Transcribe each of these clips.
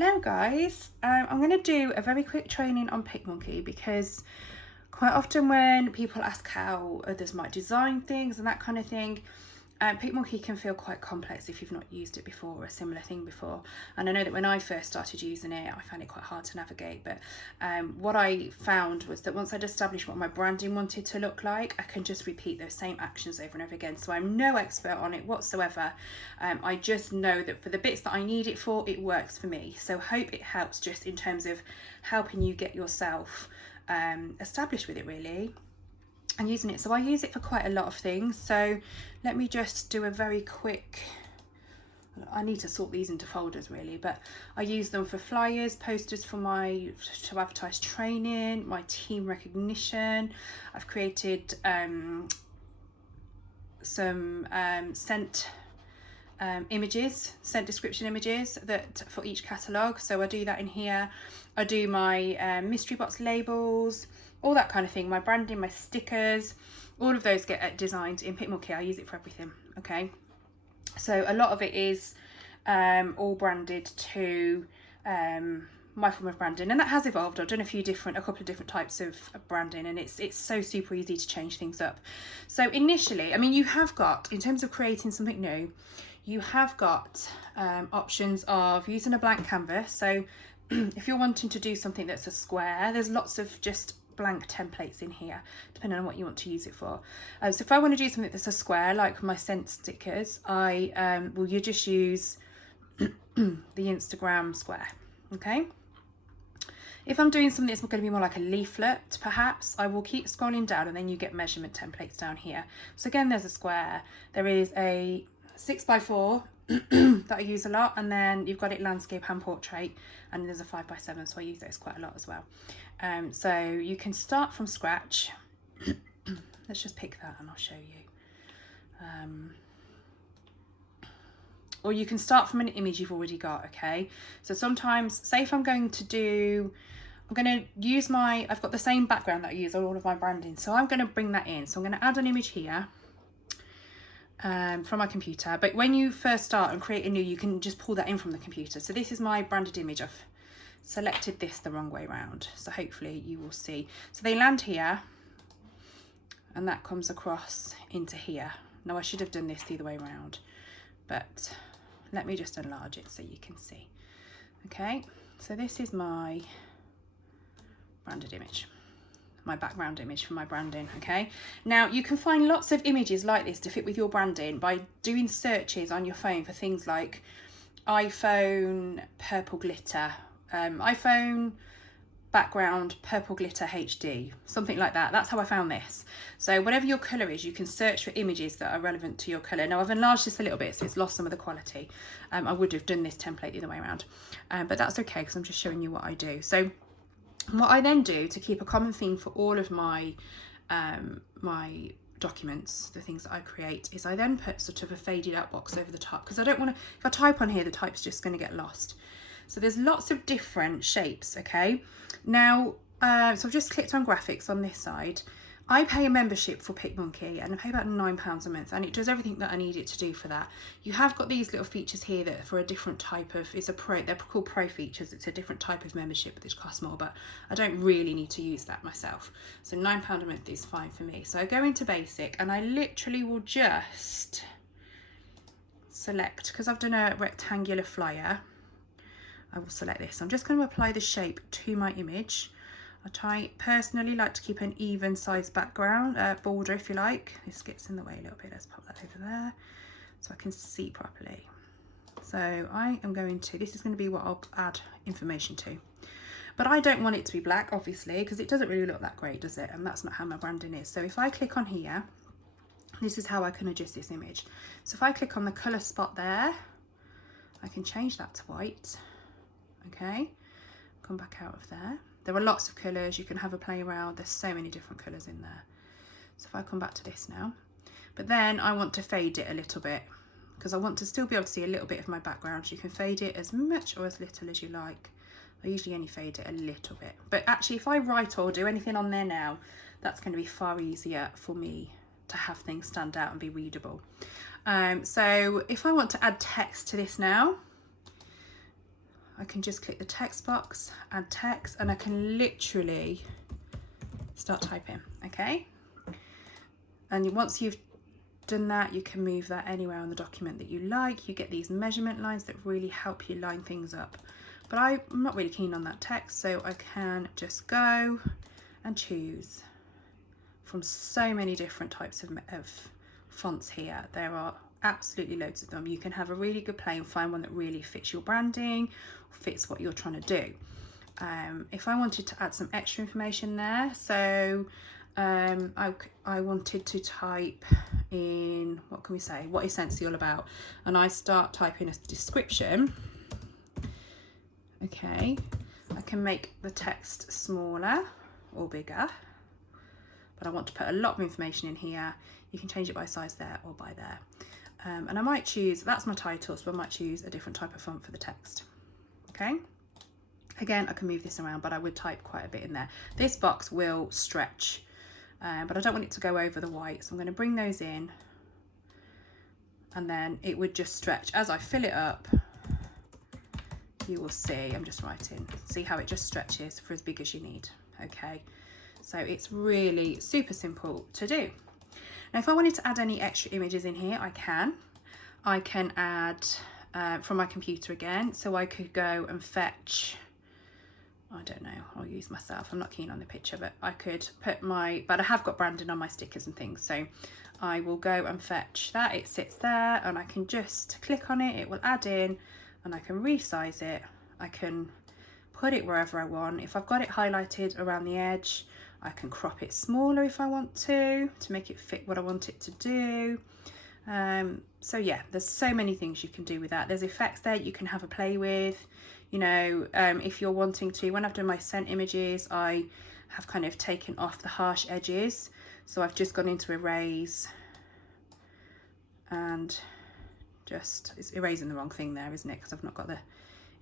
Hello guys, I'm going to do a very quick training on Picmonkey because quite often when people ask how others might design things and that kind of thing, Picmonkey can feel quite complex if you've not used it before or a similar thing before. And I know that when I first started using it, I found it quite hard to navigate. But what I found was that once I'd established what my branding wanted to look like, I can just repeat those same actions over and over again. So I'm no expert on it whatsoever. I just know that for the bits that I need it for, it works for me. So hope it helps just in terms of helping you get yourself established with it really. And using it. So I use it for quite a lot of things. So let me just do a very quick, I need to sort these into folders really, but I use them for flyers, posters for to advertise training, my team recognition. I've created some scent images, scent description images that for each catalogue. So I do that in here. I do my mystery box labels, all that kind of thing, my branding, my stickers, all of those get designed in Picmonkey. I use it for everything, okay? So a lot of it is all branded to my form of branding, and that has evolved. I've done a couple of different types of branding, and it's so super easy to change things up. So initially, I mean, you have got, in terms of creating something new, you have got options of using a blank canvas. So if you're wanting to do something that's a square, there's lots of just blank templates in here depending on what you want to use it for. So if I want to do something that's a square, like my scent stickers, I will just use the Instagram square, okay? If I'm doing something that's going to be more like a leaflet, perhaps, I will keep scrolling down and then you get measurement templates down here. So again, there's a square, there is a 6x4 that I use a lot, and then you've got it landscape and portrait, and there's a 5x7, so I use those quite a lot as well. So you can start from scratch. Let's just pick that and I'll show you. Or you can start from an image you've already got, okay? So sometimes, say if I'm going to use I've got the same background that I use on all of my branding, so I'm going to bring that in. So I'm going to add an image here from my computer, but when you first start and create a new, you can just pull that in from the computer. So this is my branded image. I've selected this the wrong way around, so hopefully you will see. So they land here and that comes across into here. Now I should have done this the other way around, but let me just enlarge it so you can see. Okay, so this is my branded image, my background image for my branding, okay? Now you can find lots of images like this to fit with your branding by doing searches on your phone for things like iPhone purple glitter, iPhone background purple glitter HD, something like that. That's how I found this. So whatever your colour is, you can search for images that are relevant to your colour. Now I've enlarged this a little bit so it's lost some of the quality. I would have done this template the other way around, but that's okay because I'm just showing you what I do. So what I then do to keep a common theme for all of my my documents, the things that I create, is I then put sort of a faded out box over the top, because I don't want to, if I type on here, the type's just going to get lost. So there's lots of different shapes, okay? Now, so I've just clicked on graphics on this side. I pay a membership for Picmonkey and I pay about £9 a month, and it does everything that I need it to do for that. You have got these little features here that for a different type of, they're called pro features. It's a different type of membership which costs more, but I don't really need to use that myself. So £9 a month is fine for me. So I go into basic and I literally will just select, because I've done a rectangular flyer, I will select this. I'm just going to apply the shape to my image. I personally like to keep an even size background, border if you like. This gets in the way a little bit. Let's pop that over there so I can see properly. So I am going to, this is going to be what I'll add information to. But I don't want it to be black, obviously, because it doesn't really look that great, does it? And that's not how my branding is. So if I click on here, this is how I can adjust this image. So if I click on the colour spot there, I can change that to white. Okay, come back out of there. There are lots of colours, you can have a play around, there's so many different colours in there. So if I come back to this now, but then I want to fade it a little bit because I want to still be able to see a little bit of my background. So you can fade it as much or as little as you like. I usually only fade it a little bit, but actually if I write or do anything on there now, that's going to be far easier for me to have things stand out and be readable. So if I want to add text to this now, I can just click the text box, add text, and I can literally start typing, okay? And once you've done that, you can move that anywhere on the document that you like. You get these measurement lines that really help you line things up. But I'm not really keen on that text, so I can just go and choose from so many different types of fonts here. There are absolutely loads of them. You can have a really good play and find one that really fits your branding, fits what you're trying to do. If I wanted to add some extra information there, so I wanted to type in, what can we say, what is Scentsy all about? And I start typing a description. Okay, I can make the text smaller or bigger, but I want to put a lot of information in here. You can change it by size there or by there. And I might choose, that's my title, so I might choose a different type of font for the text. Okay, again, I can move this around, but I would type quite a bit in there. This box will stretch, but I don't want it to go over the white, so I'm going to bring those in, and then it would just stretch. As I fill it up, you will see, I'm just writing, see how it just stretches for as big as you need. Okay, so it's really super simple to do. Now, if I wanted to add any extra images in here, I can add from my computer again. So I could go and fetch, I don't know, I'll use myself. I'm not keen on the picture, but I could put but I have got branding on my stickers and things. So I will go and fetch that. It sits there and I can just click on it. It will add in and I can resize it. I can put it wherever I want. If I've got it highlighted around the edge, I can crop it smaller if I want to make it fit what I want it to do. So yeah, there's so many things you can do with that. There's effects there you can have a play with. You know, if you're wanting to, when I've done my scent images, I have kind of taken off the harsh edges. So I've just gone into erase and just, it's erasing the wrong thing there, isn't it? Because I've not got the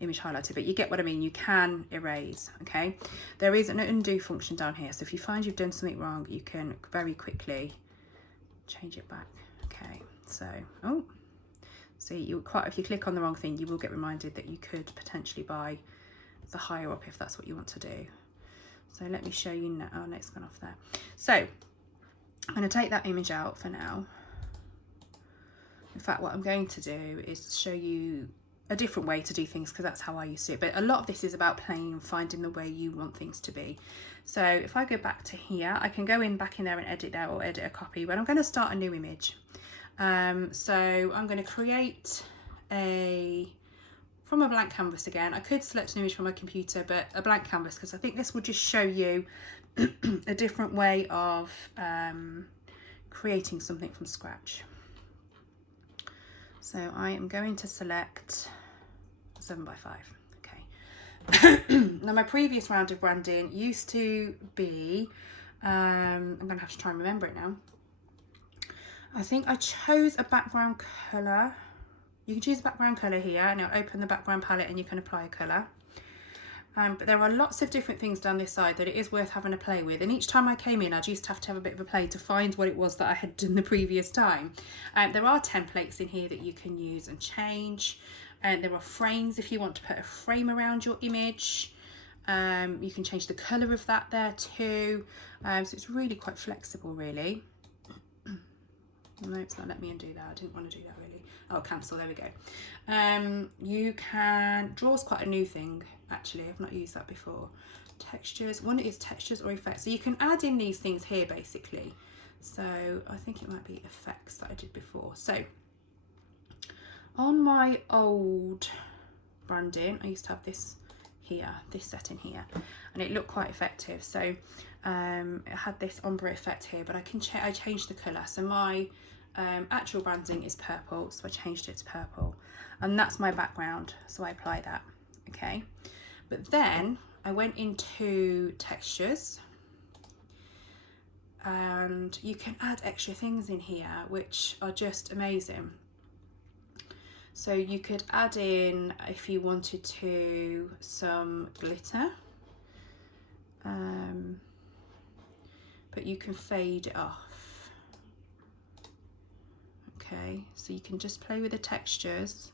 image highlighted, but you get what I mean. You can erase. Okay, there is an undo function down here, so if you find you've done something wrong, you can very quickly change it back. Okay, so see, if you click on the wrong thing, you will get reminded that you could potentially buy the higher up if that's what you want to do. So let me show you now. Oh no, it's gone off there. So I'm going to take that image out for now. In fact, what I'm going to do is show you a different way to do things, because that's how I used to do it. But a lot of this is about playing and finding the way you want things to be. So if I go back to here, I can go back in there and edit there, or edit a copy, but I'm going to start a new image. So I'm going to create from a blank canvas again. I could select an image from my computer, but a blank canvas, because I think this will just show you a different way of creating something from scratch. So I am going to select 7x5. Okay. Now my previous round of branding used to be, I'm going to have to try and remember it now. I think I chose a background colour. You can choose a background colour here, and it'll open the background palette and you can apply a colour. But there are lots of different things down this side that it is worth having a play with. And each time I came in, I used to have a bit of a play to find what it was that I had done the previous time. There are templates in here that you can use and change. And there are frames if you want to put a frame around your image. You can change the colour of that there too. So it's really quite flexible, really. No, it's not letting me undo that. I didn't want to do that really. Oh, cancel, there we go. You can, draw's quite a new thing actually. I've not used that before. Textures, one is textures or effects. So you can add in these things here basically. So I think it might be effects that I did before. So on my old branding, I used to have this here, this setting here, and it looked quite effective. So it had this ombre effect here, but I changed the colour. So my actual branding is purple, so I changed it to purple, and that's my background, so I apply that. Okay, but then I went into textures, and you can add extra things in here which are just amazing. So you could add in, if you wanted to, some glitter, but you can fade it off. Okay, so you can just play with the textures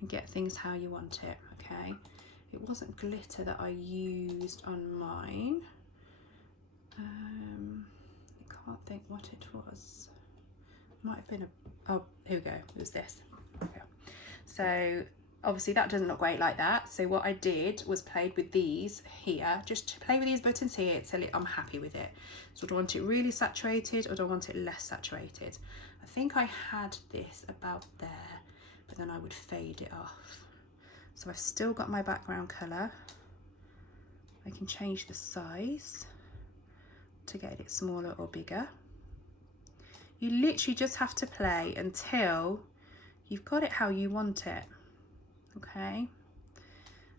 and get things how you want it. Okay, it wasn't glitter that I used on mine. I can't think what it was. Might have been a, oh, here we go, it was this. Okay. So obviously that doesn't look great like that. So what I did was played with these here, just to play with these buttons here till I'm happy with it. So do I want it really saturated or do I want it less saturated? I think I had this about there, but then I would fade it off. So I've still got my background colour. I can change the size to get it smaller or bigger. You literally just have to play until you've got it how you want it, okay?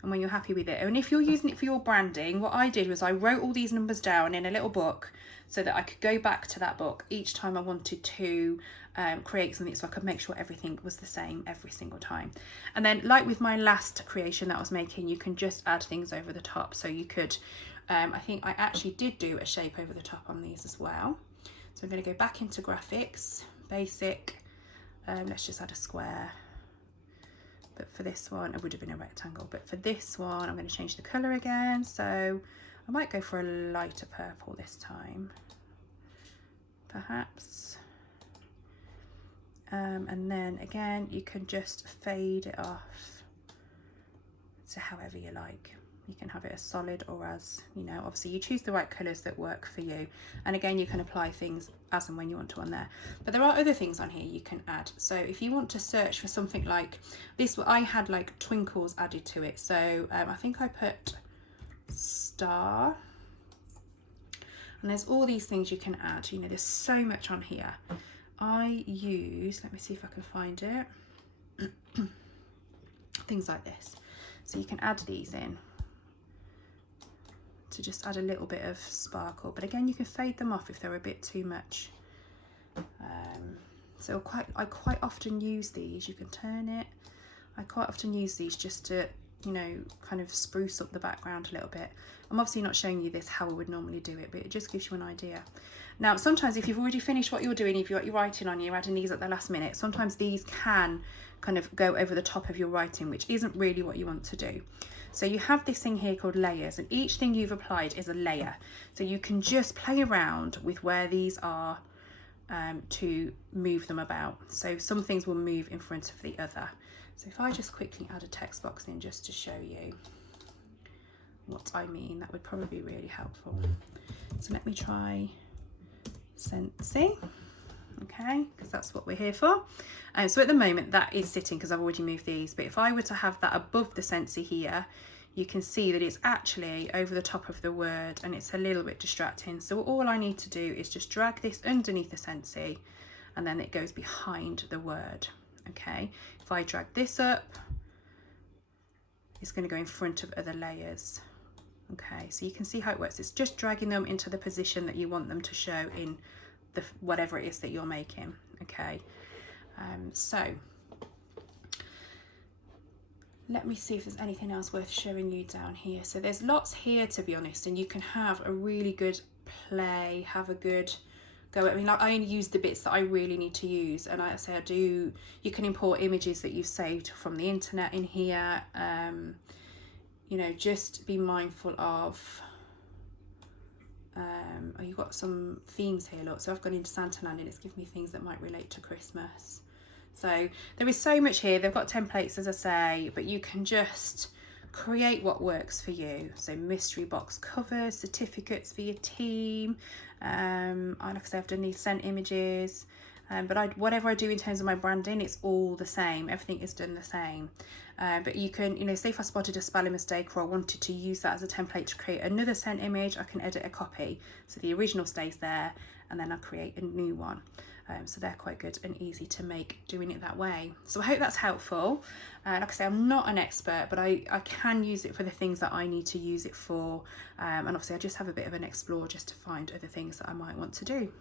And when you're happy with it. And if you're using it for your branding, what I did was I wrote all these numbers down in a little book so that I could go back to that book each time I wanted to create something, so I could make sure everything was the same every single time. And then, like with my last creation that I was making, you can just add things over the top. So you could, I think I actually did do a shape over the top on these as well. So I'm going to go back into graphics, basic, let's just add a square. But for this one, it would have been a rectangle. But for this one, I'm going to change the colour again. So I might go for a lighter purple this time, perhaps. And then again, you can just fade it off to however you like. You can have it as solid or as, you know, obviously you choose the right colours that work for you. And again, you can apply things as and when you want to on there. But there are other things on here you can add. So if you want to search for something like this, I had like twinkles added to it. So I think I put star. And there's all these things you can add. You know, there's so much on here. I use, let me see if I can find it. Things like this. So you can add these in to just add a little bit of sparkle, but again you can fade them off if they're a bit too much. So I quite often use these, you can turn it, I quite often use these just to, you know, kind of spruce up the background a little bit. I'm obviously not showing you this how I would normally do it, but it just gives you an idea. Now sometimes if you've already finished what you're doing, if you've got your writing on, you're adding these at the last minute, sometimes these can kind of go over the top of your writing, which isn't really what you want to do. So you have this thing here called layers, and each thing you've applied is a layer. So you can just play around with where these are to move them about. So some things will move in front of the other. So if I just quickly add a text box in just to show you what I mean, that would probably be really helpful. So let me try Scentsy. Okay, because that's what we're here for. So at the moment that is sitting because I've already moved these, but if I were to have that above the Scentsy here, you can see that it's actually over the top of the word and it's a little bit distracting. So all I need to do is just drag this underneath the Scentsy and then it goes behind the word. Okay, if I drag this up, it's going to go in front of other layers. Okay, so you can see how it works. It's just dragging them into the position that you want them to show in the whatever it is that you're making. Okay, so let me see if there's anything else worth showing you down here. So there's lots here, to be honest, and you can have a really good play, have a good go. I mean, like, I only use the bits that I really need to use, and I say you can import images that you've saved from the internet in here. You know, just be mindful of oh, you've got some themes here, look. So I've gone into Santaland and it's given me things that might relate to Christmas. So there is so much here. They've got templates, as I say, but you can just create what works for you. So mystery box covers, certificates for your team. Like I say, I've done these scent images, but whatever I do in terms of my branding, it's all the same. Everything is done the same. But you can, you know, say if I spotted a spelling mistake or I wanted to use that as a template to create another scent image, I can edit a copy. So the original stays there and then I'll create a new one. So they're quite good and easy to make doing it that way. So I hope that's helpful. Like I say, I'm not an expert, but I can use it for the things that I need to use it for. And obviously I just have a bit of an explore just to find other things that I might want to do.